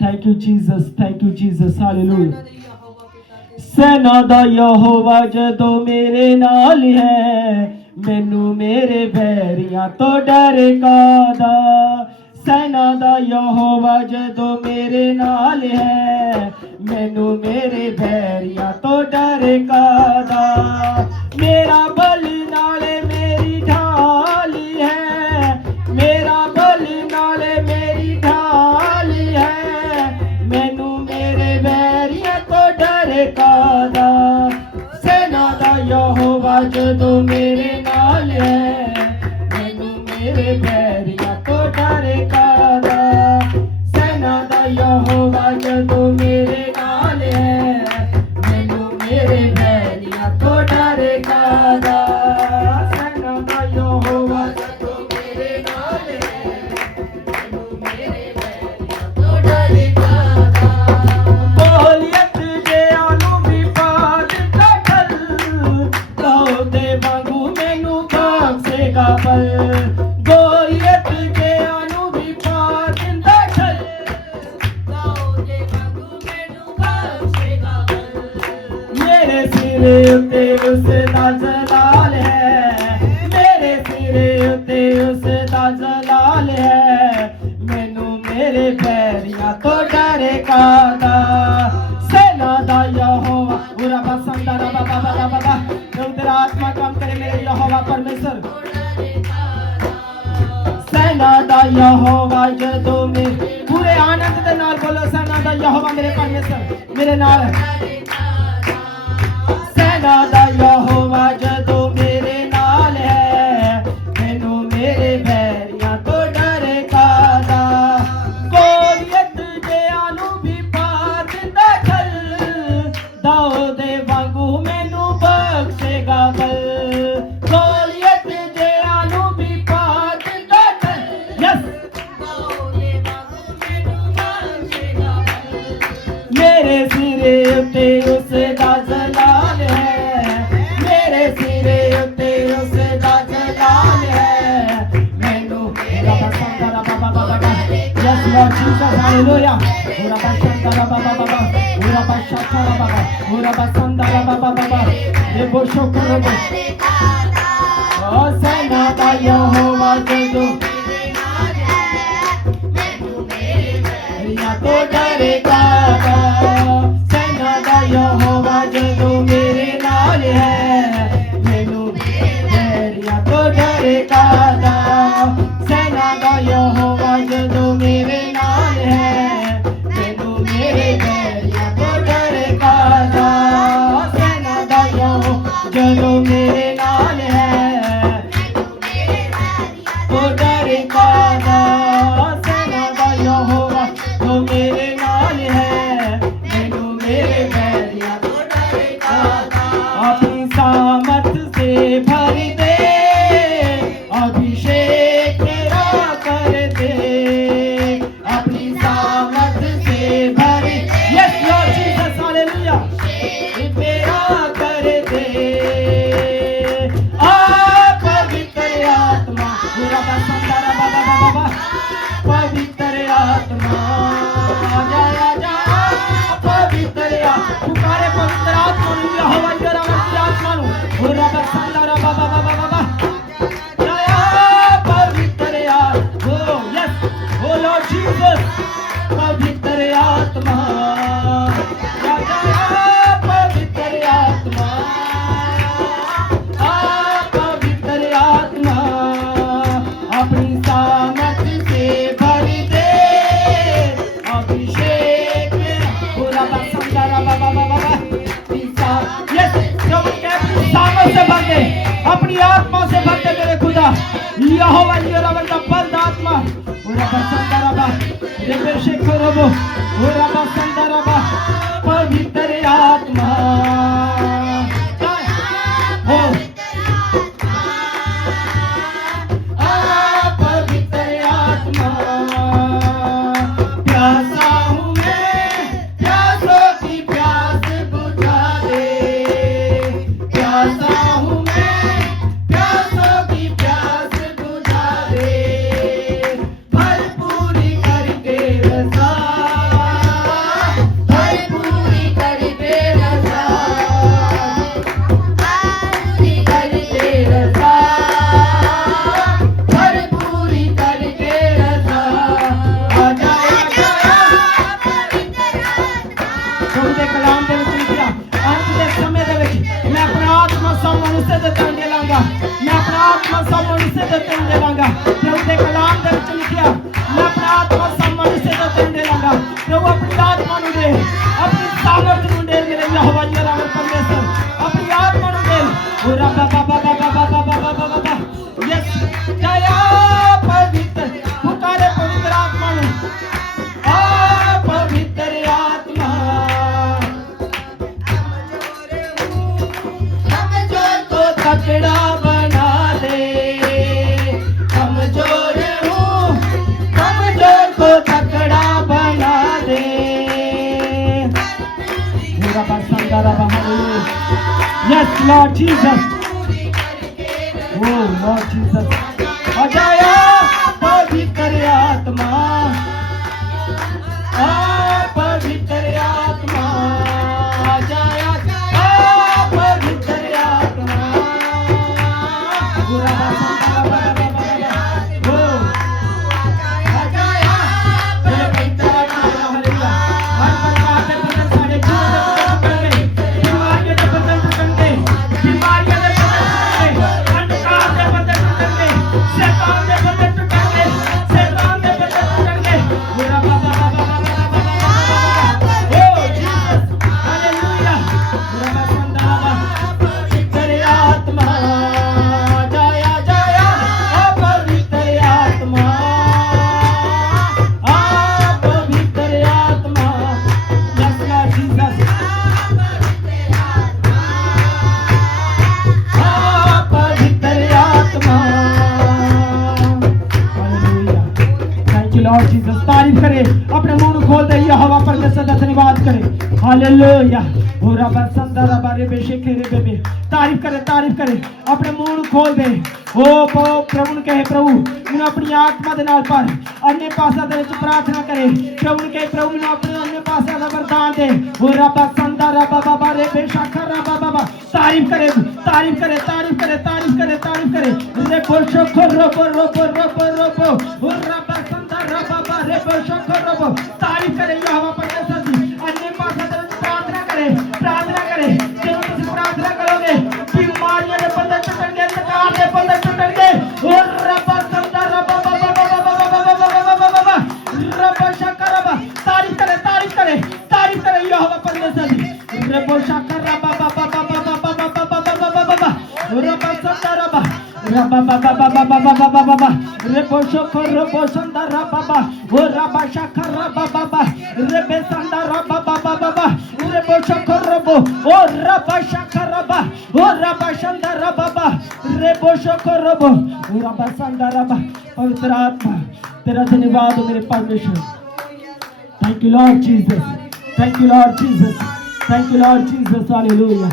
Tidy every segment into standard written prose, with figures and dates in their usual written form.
Thank you Jesus, thank you Jesus, hallelujah. सेना दा यहोवा जदों मेरे नाल है, मैनू मेरे बैरियां तो डर कादा। सेना दा यहोवा जदों मेरे नाल है, मैनू मेरे बैरियां तो डर कादा। मेरा बलि नाले मेरी ढाली है, मेरा बलि नाले मेरी ढाली है, मैनू मेरे बैरियां तो डर कादा। सेना दा यहोवा जदों मेरे नाल है, मैनू मेरे बैरियां तो डर कादा। सेना दा यहोवा जदों मेरे नाल है, मैनू मेरे बैरियां तो डर कादा। सेना दा यहोवा जदों मेरे नाल है, मैनू मेरे बैरियां तो डर कादा। गोलियत जेआनू भी पा दिता ठल, दाऊदे वांगू मैनू बख्शेगा बल। गोलियत जेआनू भी पा दिता ठल, दाऊदे वांगू मैनू बख्शेगा बल। मेरे सिरे उत्ते उसदा जलाल है, मेरे सिरे उत्ते उसदा जलाल है, मैनू मेरे बैरियां तो डर कादा। सेना दा यहोवा पूरा बसंदा रा बाबा बाबा बाबा, तेरा आत्मा काम करे मेरे यहोवा परमेश्वर। सेना दा यहोवा जदों में पूरे आनंद दे नाल बोलो, सेना दा यहोवा मेरे परमेश्वर मेरे नाल है। सेना दा यहोवा जदों मेरे नाल है, मैनू मेरे बैरियां तो डर कादा। गोलियत जेआनू भी पा दिता ठल, दाऊदे वांगू मैनू बख्शेगा बल। गोलियत जेआनू भी पा दिता ठल, यस, दाऊदे वांगू मैनू बख्शेगा बल। मेरे सिरे उत्ते उसदा जलाल है, मेरे सिरे उत्ते उसदा जलाल है, मैनू मेरा बसंदा रा बाबा बाबा। Yes lord Jesus, hallelujah. पूरा बसंदा रा बाबा बाबा, पूरा बसंदा रा बाबा, पूरा बसंदा रा बाबा बाबा। ये बोशो करो बो ओ सेना दा यहोवा जदों मेरे नाल है, मैनू मेरे बैरियां तो डर कादा। सेना दा यहोवा जदों मेरे नाल है, मैनू मेरे बैरियां तो डर कादा। सेना दा यहोवा जदों मेरे नाल है, मैनू मेरे बैरियां तो डर कादा। सेना दा यहोवा जदों मेरे नाल है, तो डर कादा। सेना दा यहोवा जो मेरे नाल है, मैनू मेरे बैरियां तो डर कादा। अपनी सामर्थ से भर दे, अभिषेक तेरा कर दे, अपनी सामर्थ से भर, यस लॉर्ड जीसस, हालेलुया, तेरा कर दे। आ पवित्र आत्मा, पूरा बसंदा रा बाबा बाबा बाबा, पवित्र आत्मा आजा आजा, पवित्र आत्मा पुकारे, पवित्र आत्मा नु यहोवा तेरा पवित्र आत्मा नु, पूरा बसंदा रा बाबा बाबा बाबा। पवित्र आत्मा, यस ओ लॉर्ड जीसस, पवित्र आत्मा पवित्र आत्मा, पवित्र आत्मा अपनी सामर्थ से भर दे, अभिषेक पूरा बसंदा रा बाबा बाबा। यस जब अपनी सामर्थ से भर दे, अपनी आत्मा से भर दे मेरे खुदा यहोवा यहोवा का बल आत्मा पूरा बसंदा रा बाबा अभिषेक करो, पूरा बसंदा रा बाबा। पवित्र आत्मा हो, पवित्र आत्मा, प्यासा हूँ मैं, प्यासों की प्यास बुझा दे, प्यासा हूँ मैं, प्यासों की प्यास बुझा दे, भरपूरी करके रज़ा देने देवांगा। प्रभु के कलाम दे विच लिखिया मैं अपना आत्मा सामर्थ्य से देने देवांगा। प्रभु अपनी आत्मा नु दे, अपनी सामर्थ नु दे मेरे यहोवा यहोवा परमेश्वर, अपनी आत्मा नु दे। ओ रब्बा बाबा बाबा बाबा बाबा बाबा यस जया पवित्र पुकारे पवित्र आत्मा नु, आ पवित्र आत्मा तकड़ा बना दे, कमजोर हूँ कमजोर को तकड़ा बना दे। यस लॉर्ड जीसस, ओ लॉर्ड जीसस, अजाया पवित्र आत्मा, आ पवित्र आत्मा, अजाया पवित्र आत्मा, लॉर्ड जीसस। तारीफ करे, अपने मुंह खोल दे, यहोवा परमेश्वर का धन्यवाद करे। हालेलुया। ओ रब्बा संदा रब्बा रे बेशेखे रे बेबे, तारीफ करे, अपने मुंह खोल दे। ओ प्रभु ने कहे, प्रभु मैं अपनी आत्मा दे नाल पर अन्य भाषा दे विच प्रार्थना करे। प्रभु ने कहे, प्रभु ने अपने अन्य भाषा दा वरदान दे। ओ रब्बा संदा रब्बा बाबा रे बेशेखा रब्बा बाबा, तारीफ करे रे Osho robo robo robo robo, ओ रब्बा तारीफ करे यहोवा परमेश्वर की। अन्य भाषा दे विच प्रार्थना करे। जब तुम प्रार्थना करोगे बीमारियां दे बंधन टूटणगे, थकान दे बंधन टूटणगे। और रब्बा संदा रब्बा बाबा बाबा रब्बा शकर रब्बा, तारीफ करे यहोवा परमेश्वर की। रब्बा शकर रब्बा बाबा बाबा रब्बा संदा रब्बा रब्बा बाबा रेबो शकर रब्बा संदा रब्बा ओ रब्बा शकर रब्बा रेबे संदा रब्बा बाबा रेबो शकर रब्बो ओ रब्बा शकर रब्बा ओ रब्बा संदा रब्बा रेबो शकर रब्बो ओ रब्बा संदा रब्बा। पवित्र आत्मा तेरा धन्यवाद मेरे परमेश्वर। Thank you Lord Jesus, thank you Lord Jesus, thank you Lord Jesus. Hallelujah.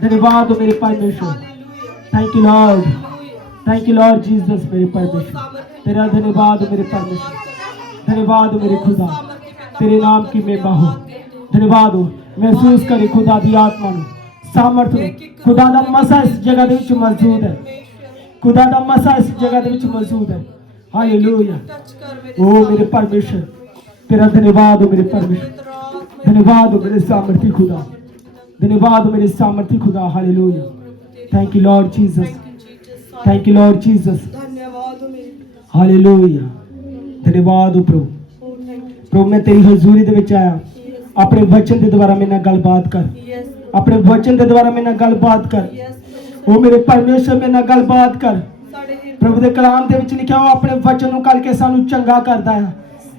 धन्यवाद मेरे परमेश्वर। Thank you Lord, thank you Lord Jesus मेरे परमेश्वर। तेरा धन्यवाद मेरे परमेश्वर, धन्यवाद मेरे खुदा, तेरे नाम की महिमा हो। धन्यवाद हो। महसूस करे खुदा दी आत्मा नु, सामर्थ नु। खुदा दा मसा इस जगह दे विच मौजूद है, खुदा दा मसा इस जगह दे विच मौजूद है। हालेलुया। ओ मेरे परमेश्वर, तेरा धन्यवाद हो मेरे परमेश्वर। धन्यवाद हो मेरे सामर्थी खुदा, धन्यवाद मेरे सामर्थी खुदा। Hallelujah. Thank you Lord Jesus, thank you Lord Jesus. Hallelujah. धन्यवाद हो प्रभु। प्रभु मैं तेरी हजूरी दे विच आया, अपने वचन के द्वारा मेरे नाल गलबात कर, अपने वचन के द्वारा मेरे नाल गलबात कर। ओ मेरे परमेश्वर मेरे नाल गलबात कर। प्रभु के कलाम दे विच लिखिया, वो अपने वचन नूं करके सानू चंगा करदा है,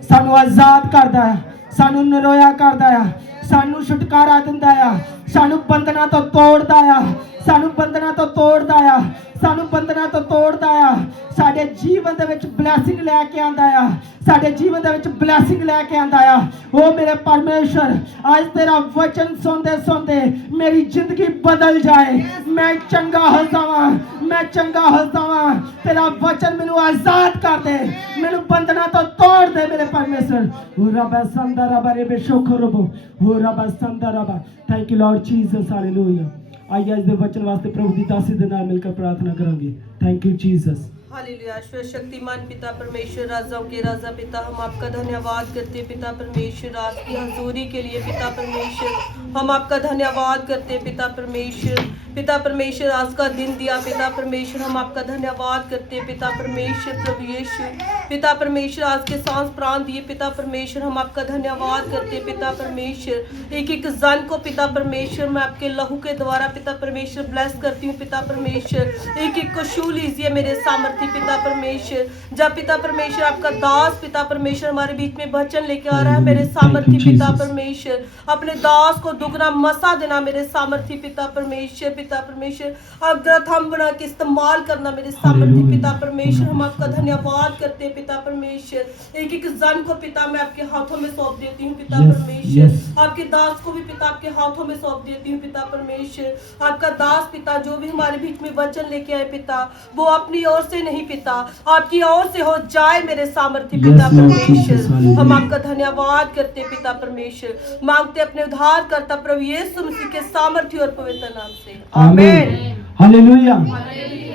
सानू आजाद करदा है, सानू निरोया करदा है, सानू छुटकारा दिंदा है, सानू बंधना तो तोड़दा है, सानू बंधना तो तोड़दा है, सानू बंधना तो तोड़दा है। साडे जीवन दे विच ब्लैसिंग लैके आंदा है, साडे जीवन दे विच ब्लैसिंग लैके आंदा है। ओ मेरे परमेश्वर, आज तेरा वचन सुनते सुनते मेरी जिंदगी बदल जाए, मैं चंगा हो जावां, मैं चंगा हो जावां। तेरा वचन मैनू आजाद कर दे, मैनू बंधना तो तोड़ दे मेरे परमेश्वर। ओ रब्बा संदा रब्बा रे बेशोखरबो, ओ रब्बा संदा रब्बा। Thank you Lord Jesus. Hallelujah. आइए आज दे वचन वास्ते प्रभु दी दासी दे नाल मिलकर प्रार्थना करेंगे। Thank you Jesus. Hallelujah. Shaktimaan पिता परमेश्वर, राजाओं के राजा पिता, हम आपका धन्यवाद करते हैं पिता परमेश्वर, आपकी हजूरी के लिए पिता परमेश्वर। हम आपका धन्यवाद करते हैं पिता परमेश्वर। पिता परमेश्वर आज का दिन दिया पिता परमेश्वर, हम आपका धन्यवाद करते हैं पिता परमेश्वर। प्रभु यीशु पिता परमेश्वर आज के सांस प्राण दिए पिता परमेश्वर, हम आपका धन्यवाद करते हैं पिता परमेश्वर। एक एक जन को पिता परमेश्वर मैं आपके लहू के द्वारा पिता परमेश्वर ब्लेस करती हूँ पिता परमेश्वर। एक एक को छू लीजिए मेरे सामर्थ्य पिता परमेश्वर। जब पिता परमेश्वर आपका दास पिता परमेश्वर हमारे बीच में वचन लेके आ रहा है, मेरे सामर्थ्य पिता परमेश्वर अपने दास को दुगना मसा देना मेरे सामर्थ्य पिता परमेश्वर। पिता परमेश्वर अग्रथ हम बना के इस्तेमाल करना मेरे सामर्थ्य पिता परमेश्वर, हम आपका धन्यवाद करते हैं पिता परमेश्वर। एक एक जन को पिता मैं आपके हाथों में सौंप देती हूँ पिता परमेश्वर। आपके दास को भी पिता आपके हाथों में सौंप देती हूँ पिता परमेश्वर। आपका दास पिता जो भी हमारे बीच में वचन लेके आए पिता, वो अपनी ओर से नहीं पिता आपकी ओर से हो जाए मेरे सामर्थ्य पिता परमेश्वर। हम आपका धन्यवाद करते पिता परमेश्वर, मांगते अपने उद्धारकर्ता प्रभु यीशु मसीह के सामर्थ्य और पवित्र नाम से, आमीन। Hallelujah,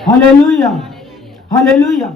hallelujah, hallelujah.